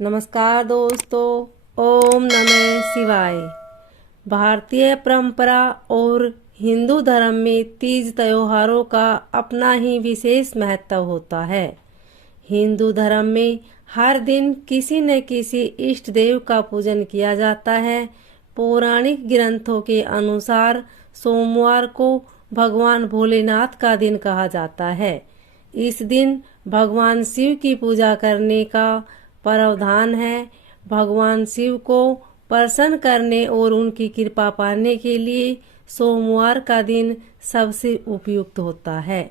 नमस्कार दोस्तों, ओम नमः शिवाय। भारतीय परंपरा और हिंदू धर्म में तीज त्योहारों का अपना ही विशेष महत्व होता है। हिंदू धर्म में हर दिन किसी न किसी इष्ट देव का पूजन किया जाता है। पौराणिक ग्रंथों के अनुसार सोमवार को भगवान भोलेनाथ का दिन कहा जाता है। इस दिन भगवान शिव की पूजा करने का प्रावधान है। भगवान शिव को प्रसन्न करने और उनकी कृपा पाने के लिए सोमवार का दिन सबसे उपयुक्त होता है।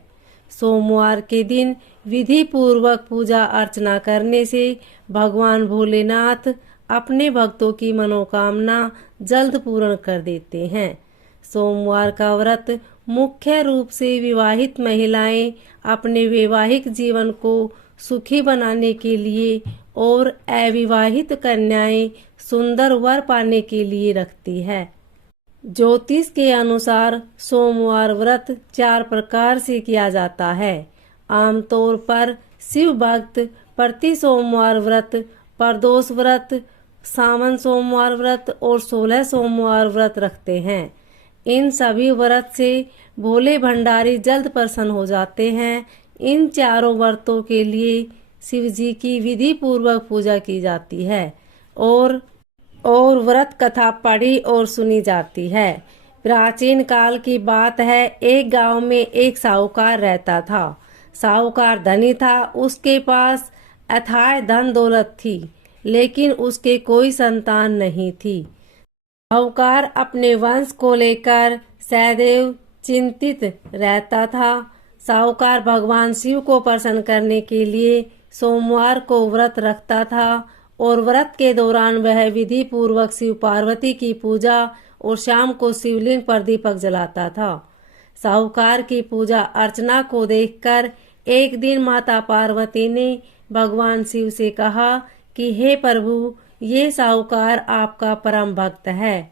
सोमवार के दिन विधि पूर्वक पूजा अर्चना करने से भगवान भोलेनाथ अपने भक्तों की मनोकामना जल्द पूर्ण कर देते हैं। सोमवार का व्रत मुख्य रूप से विवाहित महिलाएं अपने वैवाहिक जीवन को सुखी बनाने के लिए और अविवाहित कन्याएं सुंदर वर पाने के लिए रखती है। ज्योतिष के अनुसार सोमवार व्रत 4 प्रकार से किया जाता है। आमतौर पर शिव भक्त प्रति सोमवार व्रत, प्रदोष व्रत, सावन सोमवार व्रत और 16 सोमवार व्रत रखते हैं। इन सभी व्रत से भोले भंडारी जल्द प्रसन्न हो जाते हैं। इन चारों व्रतों के लिए शिव जी की विधि पूर्वक पूजा की जाती है और व्रत कथा पढ़ी और सुनी जाती है। प्राचीन काल की बात है, एक गांव में एक साहूकार रहता था। साहूकार धनी था, उसके पास अथाह धन दौलत थी, लेकिन उसके कोई संतान नहीं थी। साहूकार अपने वंश को लेकर सदैव चिंतित रहता था। साहूकार भगवान शिव को प्रसन्न करने के लिए सोमवार को व्रत रखता था और व्रत के दौरान वह विधि पूर्वक शिव पार्वती की पूजा और शाम को शिवलिंग पर दीपक जलाता था। साहूकार की पूजा अर्चना को देखकर एक दिन माता पार्वती ने भगवान शिव से कहा कि हे प्रभु, ये साहूकार आपका परम भक्त है।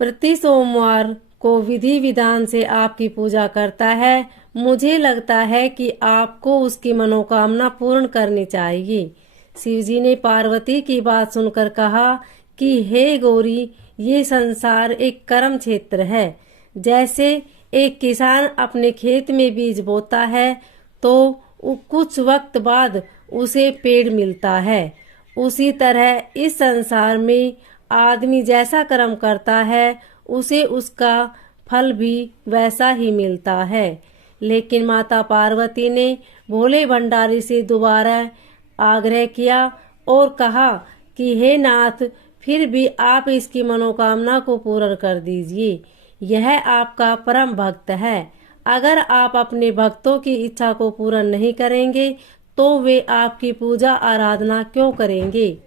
प्रति सोमवार को विधि विधान से आपकी पूजा करता है। मुझे लगता है कि आपको उसकी मनोकामना पूर्ण करनी चाहिए। शिवजी ने पार्वती की बात सुनकर कहा कि हे गौरी, ये संसार एक कर्म क्षेत्र है। जैसे एक किसान अपने खेत में बीज बोता है तो कुछ वक्त बाद उसे पेड़ मिलता है, उसी तरह इस संसार में आदमी जैसा कर्म करता है उसे उसका फल भी वैसा ही मिलता है। लेकिन माता पार्वती ने भोले भंडारी से दोबारा आग्रह किया और कहा कि हे नाथ, फिर भी आप इसकी मनोकामना को पूर्ण कर दीजिए। यह आपका परम भक्त है। अगर आप अपने भक्तों की इच्छा को पूर्ण नहीं करेंगे तो वे आपकी पूजा आराधना क्यों करेंगे।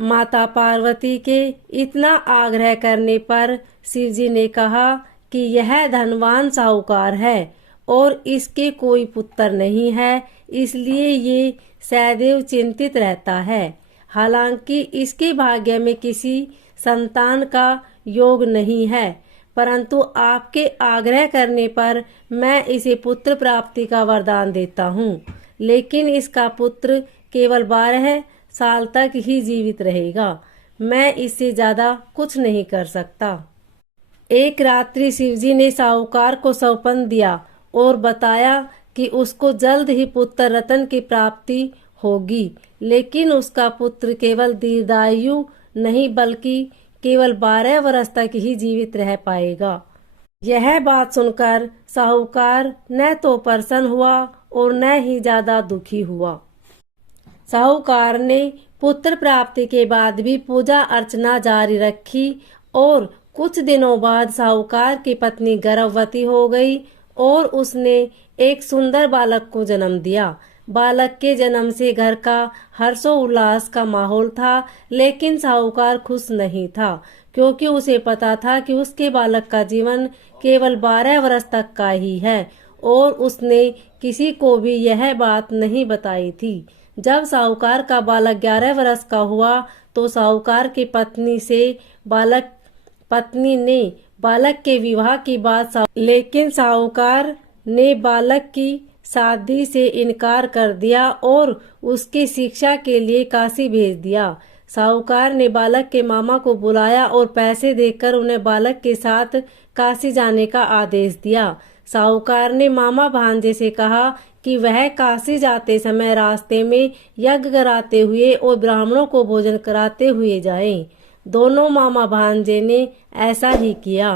माता पार्वती के इतना आग्रह करने पर शिवजी ने कहा कि यह धनवान साहूकार है और इसके कोई पुत्र नहीं है, इसलिए ये सदैव चिंतित रहता है। हालांकि इसके भाग्य में किसी संतान का योग नहीं है, परंतु आपके आग्रह करने पर मैं इसे पुत्र प्राप्ति का वरदान देता हूँ। लेकिन इसका पुत्र केवल 12 साल तक ही जीवित रहेगा। मैं इससे ज्यादा कुछ नहीं कर सकता। एक रात्रि शिवजी ने साहूकार को सौंपन दिया और बताया कि उसको जल्द ही पुत्र रतन की प्राप्ति होगी, लेकिन उसका पुत्र केवल दीर्घायु नहीं बल्कि केवल 12 वर्ष तक ही जीवित रह पाएगा। यह बात सुनकर साहूकार न तो प्रसन्न हुआ और न ही ज्यादा दुखी हुआ। साहूकार ने पुत्र प्राप्ति के बाद भी पूजा अर्चना जारी रखी और कुछ दिनों बाद साहूकार की पत्नी गर्भवती हो गई और उसने एक सुंदर बालक को जन्म दिया। बालक के जन्म से घर का हर्षोल्लास का माहौल था, लेकिन साहूकार खुश नहीं था क्योंकि उसे पता था कि उसके बालक का जीवन केवल 12 वर्ष तक का ही है और उसने किसी को भी यह बात नहीं बताई थी। जब साहूकार का बालक 11 वर्ष का हुआ तो साहूकार की पत्नी ने बालक के विवाह की बात लेकिन साहूकार ने बालक की शादी से इनकार कर दिया और उसकी शिक्षा के लिए काशी भेज दिया। साहूकार ने बालक के मामा को बुलाया और पैसे देकर उन्हें बालक के साथ काशी जाने का आदेश दिया। साहूकार ने मामा भांजे से कहा कि वह काशी जाते समय रास्ते में यज्ञ कराते हुए और ब्राह्मणों को भोजन कराते हुए जाएं। दोनों मामा भांजे ने ऐसा ही किया।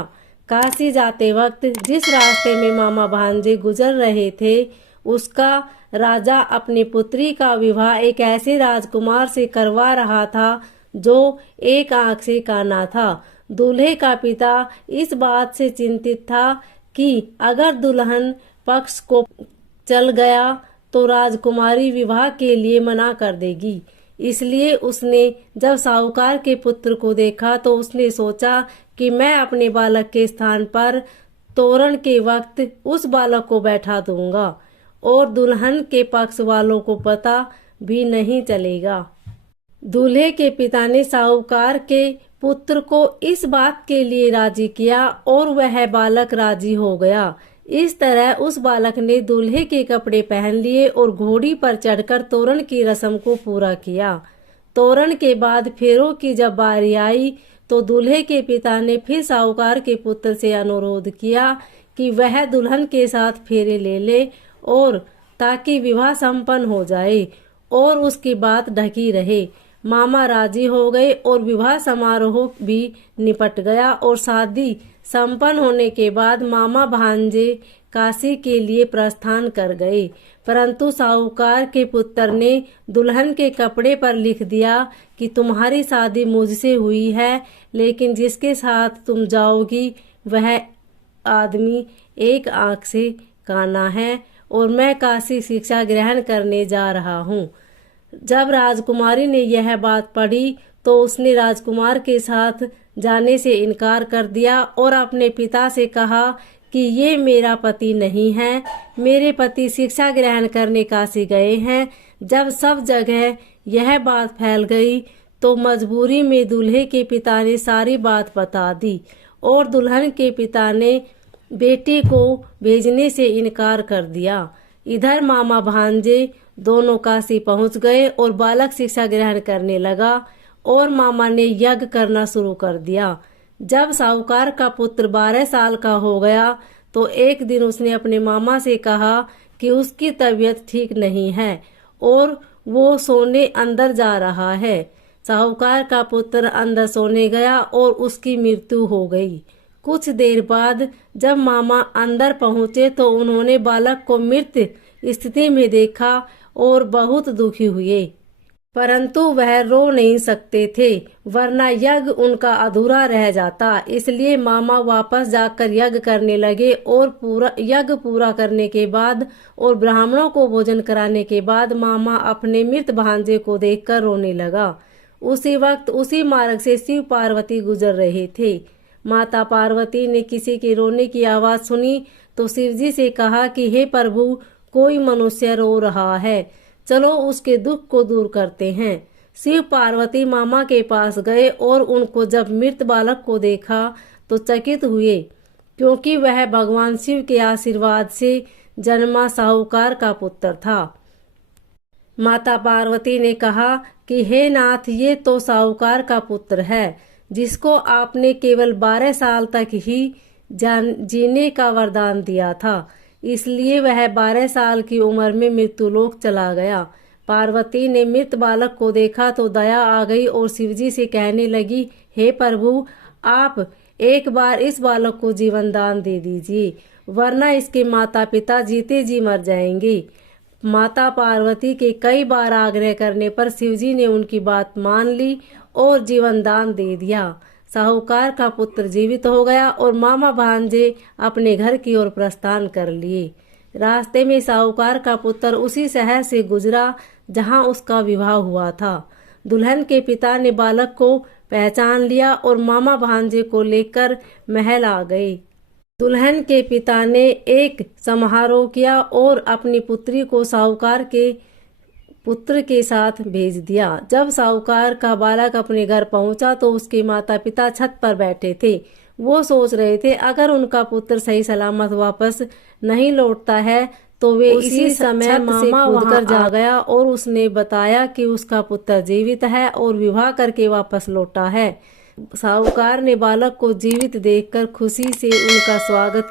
काशी जाते वक्त जिस रास्ते में मामा भांजे गुजर रहे थे, उसका राजा अपनी पुत्री का विवाह एक ऐसे राजकुमार से करवा रहा था जो एक आंख से काना था। दूल्हे का पिता इस बात से चिंतित था कि अगर दुल्हन पक्ष को चल गया तो राजकुमारी विवाह के लिए मना कर देगी। इसलिए उसने जब साहूकार के पुत्र को देखा तो उसने सोचा कि मैं अपने बालक के स्थान पर तोरण के वक्त उस बालक को बैठा दूंगा और दुल्हन के पक्ष वालों को पता भी नहीं चलेगा। दूल्हे के पिता ने साहूकार के पुत्र को इस बात के लिए राजी किया और वह बालक राजी हो गया। इस तरह उस बालक ने दूल्हे के कपड़े पहन लिए और घोड़ी पर चढ़कर तोरण की रस्म को पूरा किया। तोरण के बाद फेरों की जब बारी आई तो दूल्हे के पिता ने फिर साहूकार के पुत्र से अनुरोध किया कि वह दुल्हन के साथ फेरे ले ले और ताकि विवाह संपन्न हो जाए और उसकी बात ढकी रहे। मामा राजी हो गए और विवाह समारोह भी निपट गया और शादी संपन्न होने के बाद मामा भांजे काशी के लिए प्रस्थान कर गए। परंतु साहूकार के पुत्र ने दुल्हन के कपड़े पर लिख दिया कि तुम्हारी शादी मुझसे हुई है, लेकिन जिसके साथ तुम जाओगी वह आदमी एक आंख से काना है और मैं काशी शिक्षा ग्रहण करने जा रहा हूँ। जब राजकुमारी ने यह बात पढ़ी तो उसने राजकुमार के साथ जाने से इनकार कर दिया और अपने पिता से कहा कि ये मेरा पति नहीं है, मेरे पति शिक्षा ग्रहण करने काशी गए हैं। जब सब जगह यह बात फैल गई तो मजबूरी में दूल्हे के पिता ने सारी बात बता दी और दुल्हन के पिता ने बेटी को भेजने से इनकार कर दिया। इधर मामा भांजे दोनों काशी पहुंच गए और बालक शिक्षा ग्रहण करने लगा और मामा ने यज्ञ करना शुरू कर दिया। जब साहूकार का पुत्र 12 साल का हो गया तो एक दिन उसने अपने मामा से कहा कि उसकी तबीयत ठीक नहीं है और वो सोने अंदर जा रहा है। साहूकार का पुत्र अंदर सोने गया और उसकी मृत्यु हो गई। कुछ देर बाद जब मामा अंदर पहुंचे तो उन्होंने बालक को मृत स्थिति में देखा और बहुत दुखी हुए, परंतु वह रो नहीं सकते थे वरना यज्ञ उनका अधूरा रह जाता। इसलिए मामा वापस जाकर यज्ञ करने लगे और यज्ञ पूरा करने के बाद और ब्राह्मणों को भोजन कराने के बाद मामा अपने मृत भांजे को देखकर रोने लगा। उसी वक्त उसी मार्ग से शिव पार्वती गुजर रहे थे। माता पार्वती ने किसी के रोने की आवाज सुनी तो शिवजी से कहा कि हे प्रभु, कोई मनुष्य रो रहा है, चलो उसके दुख को दूर करते हैं। शिव पार्वती मामा के पास गए और उनको जब मृत बालक को देखा तो चकित हुए, क्योंकि वह भगवान शिव के आशीर्वाद से जन्मा साहूकार का पुत्र था। माता पार्वती ने कहा कि हे नाथ, ये तो साहूकार का पुत्र है, जिसको आपने केवल 12 साल तक ही जीने का वरदान दिया था, इसलिए वह 12 साल की उम्र में मृत्युलोक चला गया। पार्वती ने मृत बालक को देखा तो दया आ गई और शिवजी से कहने लगी, हे प्रभु, आप एक बार इस बालक को जीवन दान दे दीजिए, वरना इसके माता पिता जीते जी मर जाएंगे। माता पार्वती के कई बार आग्रह करने पर शिवजी ने उनकी बात मान ली और जीवन दान दे दिया। साहूकार का पुत्र जीवित हो गया और मामा भांजे अपने घर की ओर प्रस्थान कर लिए। रास्ते में साहूकार का पुत्र उसी शहर से गुजरा जहां उसका विवाह हुआ था। दुल्हन के पिता ने बालक को पहचान लिया और मामा भांजे को लेकर महल आ गए। दुल्हन के पिता ने एक समारोह किया और अपनी पुत्री को साहूकार के पुत्र के साथ भेज दिया। जब साहूकार का बालक अपने घर पहुंचा तो उसके माता पिता छत पर बैठे थे। वो सोच रहे थे अगर उनका पुत्र सही सलामत वापस नहीं लौटता है तो वे इसी समय मामा वहां जा गया और उसने बताया कि उसका पुत्र जीवित है और विवाह करके वापस लौटा है। साहूकार ने बालक को जीवित देखकर खुशी से उनका स्वागत